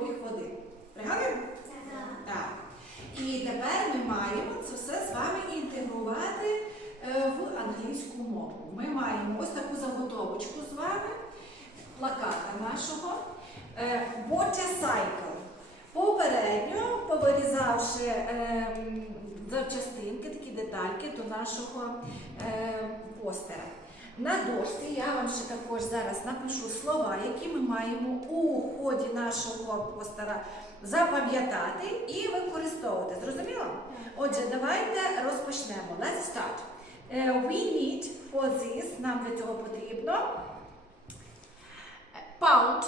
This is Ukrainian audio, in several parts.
кругообіг води. Пригадуємо? Так. І тепер ми маємо це все з вами інтегрувати е, в англійську мову. Ми маємо ось таку заготовочку з вами, плаката нашого. Е, Water cycle. Попередньо, повирізавши е, м, такі детальки до нашого постера. На дошці я вам ще також зараз напишу слова, які ми маємо у ході нашого постера запам'ятати і використовувати. Зрозуміло? Отже, давайте розпочнемо. Let's start. Е, We need for this, нам для цього потрібно pound.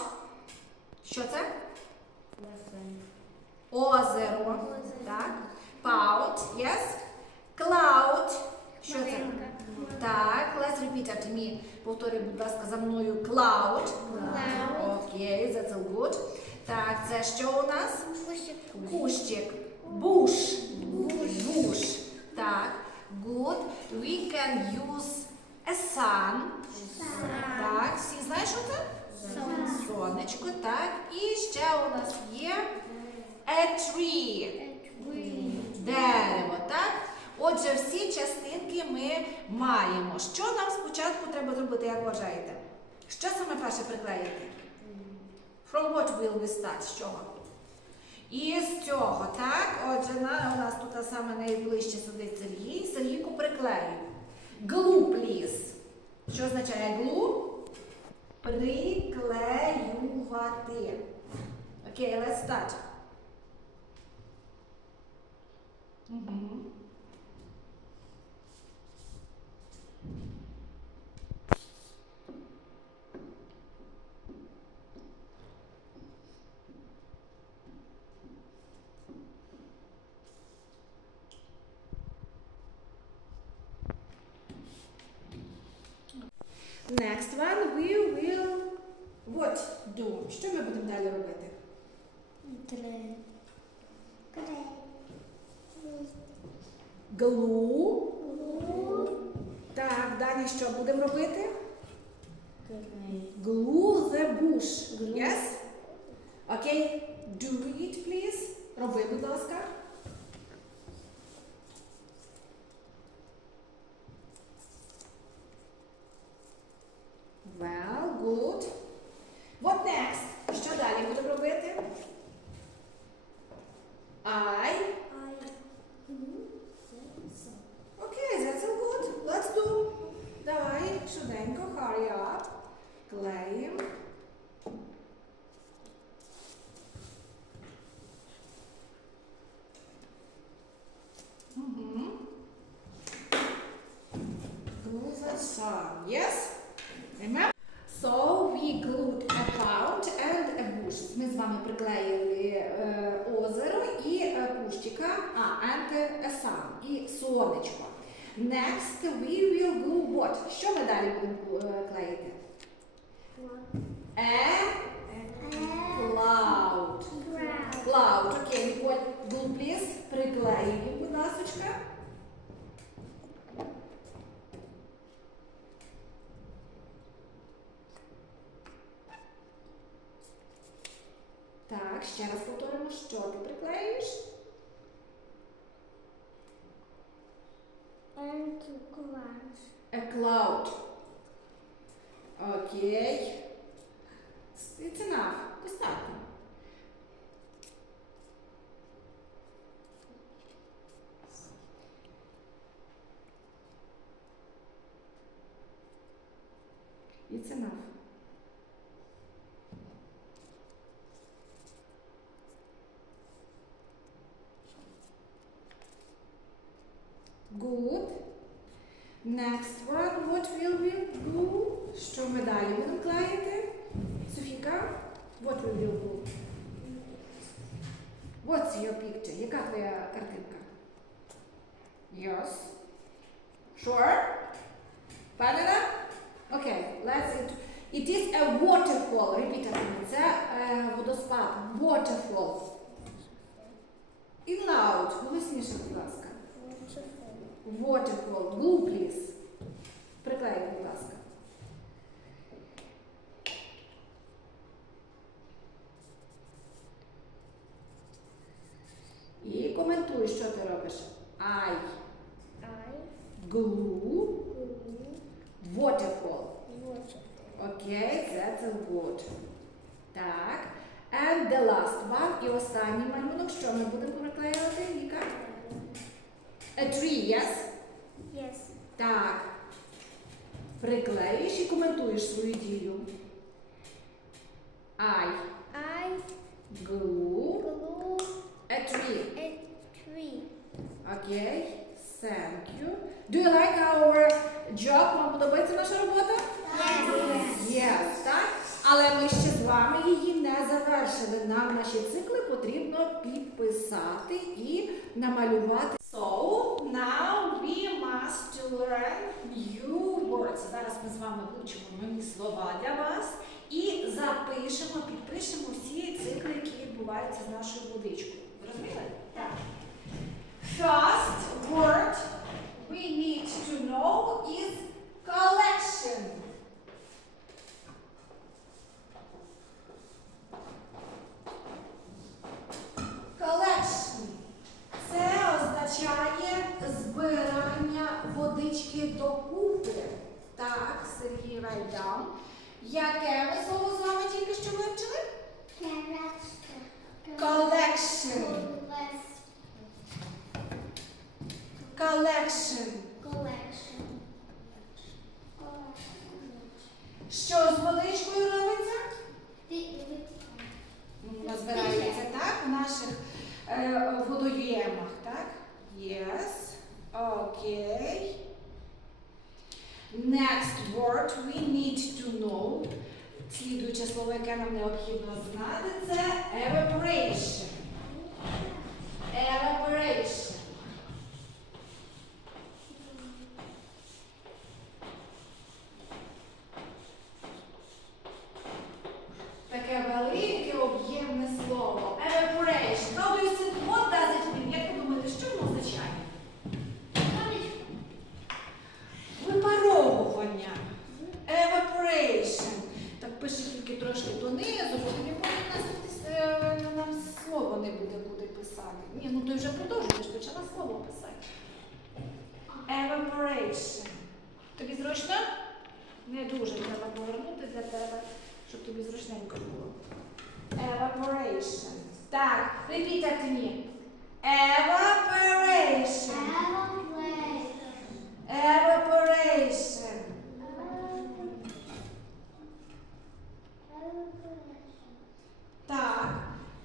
Що це? Озеро. Так. Pound, yes. Cloud. Що це? Так, let's repeat after me. Повторюй, будь ласка, за мною. Cloud. Cloud. Окей, that's all good. Так, це що у нас? Кущик. Буш. Буш. Так, good. We can use a sun. Так, всі знаєш, що це? Сонечко, так. І ще у нас є a tree. Дерево, так? Отже, всі частинки ми маємо. Що нам спочатку треба зробити, як вважаєте? Що саме перше приклеїти? From what will we start? З чого? Із цього, так? Отже, на, у нас тут саме найближче сидить Сергій. Сергійку приклею. Glue, please. Що означає glue? Приклеювати. Окей, let's start. Угу. Next one we will what do? Що ми будемо далі робити? Glue. Так, далі що будемо робити? Glue the bush. Yes? Окей. Do it, please. Роби, будь ласка. Well, good. What next? Що далі будемо робити? I. Окей, okay, that's all good. Let's do. Давай, швиденько, hurry up. Клеїм. Мгм. Glue the sun. Yes? Remember? So we glued a pound and a bush. Ми з вами приклеїли е, озеро і е, кущика, а and sun, і сонечко. Next we will glue what? Що ми далі будемо е, клеїти? A cloud. Cloud. Окей, Ніколь, glue, please. Приклеїмо, будь ласочка. Так, ще раз повторимо, що ти приклеїш. A cloud. Окей. It's enough. Достатньо. It's enough. Good. Next one, what will we do? Що ми далі будемо клеїти? Софіка, what will you do? What's your picture? Яка твоя картинка? Yes. Sure? Впевнена? Окей, let's it. It is a waterfall. Repeat after me. Це е, водоспад. Waterfall. In loud. Голосніше, будь ласка. Waterfall. Glue, please. Приклейте, будь ласка. І коментуй, що ти робиш. I. I. Glue. Waterfall. Окей, це the water. Так. And the last one. І останній малюнок, що ми будемо приклеювати, Віка? A tree, yes? Yes. Так. Приклеюєш і коментуєш свою дію. I I glue glue a tree. a tree. Окей. Thank you. Do you like our job? Вам подобається наша робота? Yes. Yes, так? Але ми ще з вами її не завершили. Нам наші цикли потрібно підписати і намалювати. So, now we must learn new words. Зараз ми з вами вивчимо нові слова для вас і запишемо, підпишемо всі цикли, які відбуваються з нашою водичкою. Зрозуміли? Так. First word we need to know is collection. Collection. Це означає збирання водички докупи. Так, Down. Яке ми слово з вами тільки що вивчили? Collection. Collection. Що з водичкою робиться? Вона збирається так в наших е, водоємах, так? Yes. Окей. Next word we need to know. Слідуюче слово, яке нам необхідно знати, це evaporation. Evaporation. Таке велике об'ємне слово. Evaporation. How do you say, what does it mean? Як ви думаєте, що воно означає? Випаровування. Evaporation. Так пише тільки трошки донизу, бо тобі потім нас, е, нам слово не буде буде писати. Ні, ну ти вже продовжуй, ти ж почала слово писати. Evaporation. Тобі зручно? Не дуже треба повернути для тебе, щоб тобі зручненько було. Evaporation. Так, repeat after me. Evaporation. Evaporation. Так.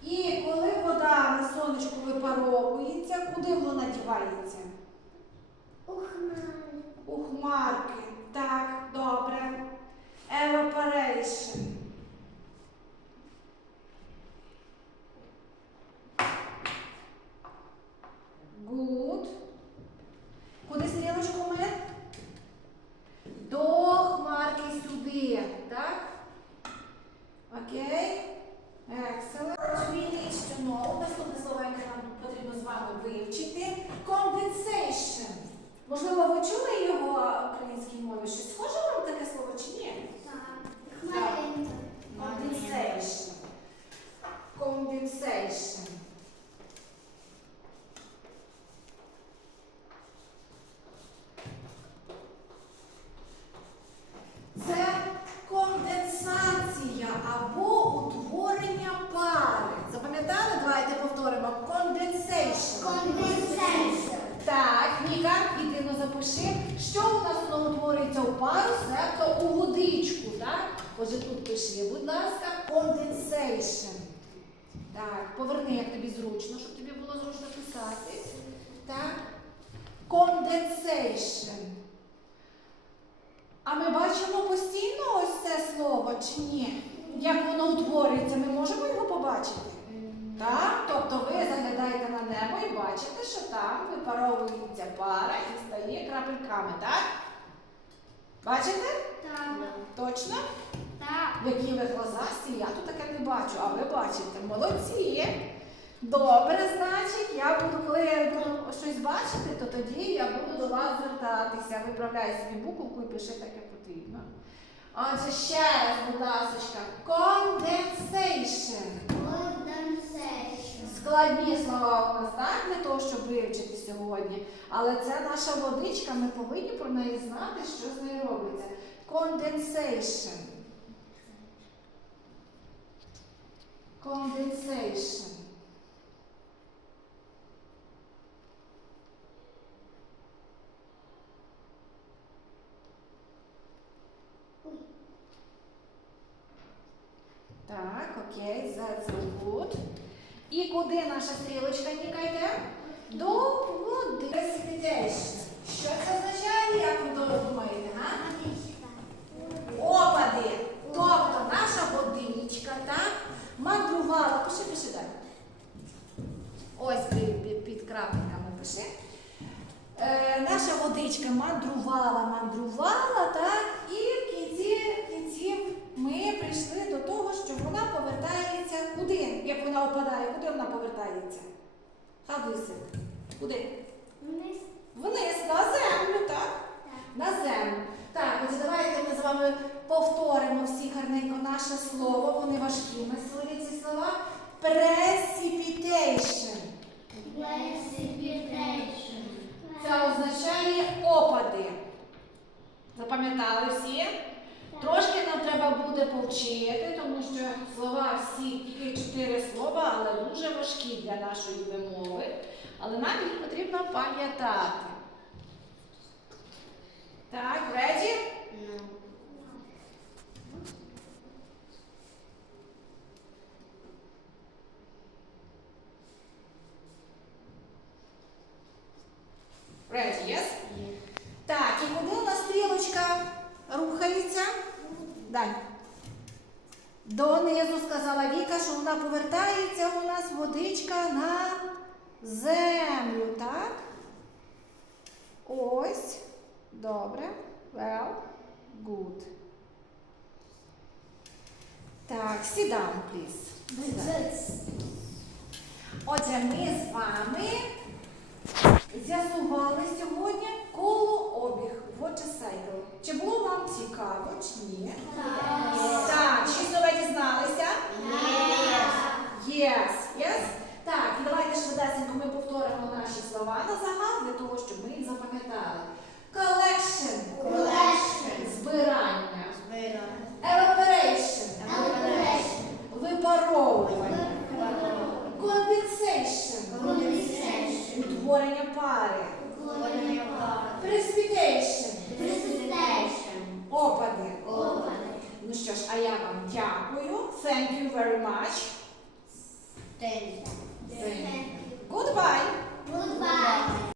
І коли вода на сонечку випаровується, куди вона дівається? У хмарки. Так, добре. Evaporation. Good. Куди стрілочку ми? До хмарки сюди. Так? Окей? Excellent. We need to know. Наступне слово, яке нам потрібно з вами вивчити. Compensation. Можливо, ви чули його в українській мові? Щось схоже вам таке слово чи ні? Compensation. Compensation. Це конденсація або утворення пари. Запам'ятали? Давайте повторимо. Condensation. Так, Ніка, єдино запиши, що у нас воно утворюється у пару, себто у водичку, так? Отже, тут пиши, будь ласка, condensation. Так, поверни, як тобі зручно, щоб тобі було зручно писати. Так? Condensation. А ми бачимо постійно ось це слово чи ні? Як воно утворюється, ми можемо його побачити? Так? Тобто ви заглядаєте на небо і бачите, що там випаровується пара і стає крапельками, так? Бачите? Так. Точно? Які ви глазасті, я тут таке не бачу, а ви бачите. Молодці. Добре, значить, я буду, коли я буду щось бачити, то тоді я буду до вас звертатися. Виправляй собі буковку і пиши так, як потрібно. Отже, ще раз, будь ласка, condensation. Складання складні слова у нас, так, для того, щоб вивчити сьогодні. Але це наша водичка, ми повинні про неї знати, що з нею робиться. Condensation. Condensation. Так, окей, that's good. І куди наша стрілочка Ніка йде? До води. Precipitation. Що це означає, як ви думаєте? га? Опади. Тобто наша водичка, так, мандрувала. Пиши, пиши далі. Ось під, під, під крапками пиши. Е, наша водичка мандрувала, мандрувала, так, і в кінці кінців ми прийшли до того, що вона повертається куди? Як вона опадає, куди вона повертається? Say? Куди? Вниз. Вниз, на землю, так? На землю. Так, ось давайте ми з вами повторимо всі гарненько наше слово. Вони важкі. Ми свої ці слова. Precipitation. Це означає опади. Запам'ятали всі? Трошки нам треба буде повчити, тому що слова всі тільки чотири слова, але дуже важкі для нашої вимови. Але нам їх потрібно пам'ятати. Так, ready? Ready, yes? Так, і куди у нас стрілочка рухається? Далі. Донизу сказала Віка, що вона повертається у нас водичка на землю, так? Ось. Добре. Well, good. Так, down, please. Отже, ми з вами з'ясували сьогодні колообіг Water Чи було вам цікаво, чи ні? Так, щось нове дізналися? Yes. Yes? Так,